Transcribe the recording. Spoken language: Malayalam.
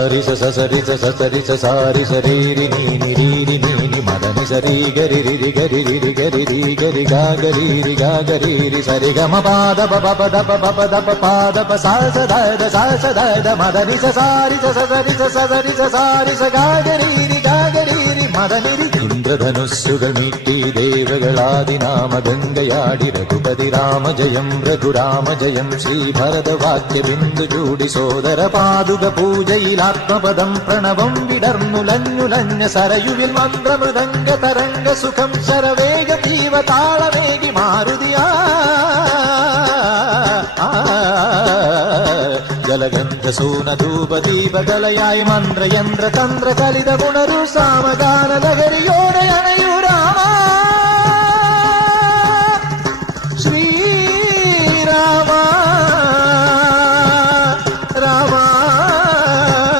సరి సరి సరి సారి సరి ని మదని సరి గరి రి గరి రి గరి రి గరి గా గరి రి సరి గమ పాద ప ప ద ప ప ద ప పాద ప సా స ద మదని సరి సారి స గా గరి రి మదని రి ഇന്ദ്രധനുസ്സുകൾ മീട്ടി ദേവകളാദിനാമ ഗംഗയാടി രഘുപതി രാമ ജയം ശ്രീഭരതവാക്യ ബിന്ദു ചൂടി സോദര പാതുക പൂജയിൽ ആത്മപദം പ്രണവം വിടർന്നുലഞ്ഞുലഞ്ഞ സരയുവിൽ മന്ത്രമൃദംഗ തരംഗ സുഖം ശരവേഗ തീവ താളമേകി മാരുതിയാ ജലഗന്ധ സൂനധൂപദീപകലയായി മന്ത്രയന്ത്ര തന്ത്ര ചലിത ഗുണരു സാമഗാന ലഹരിയോടെ അണയു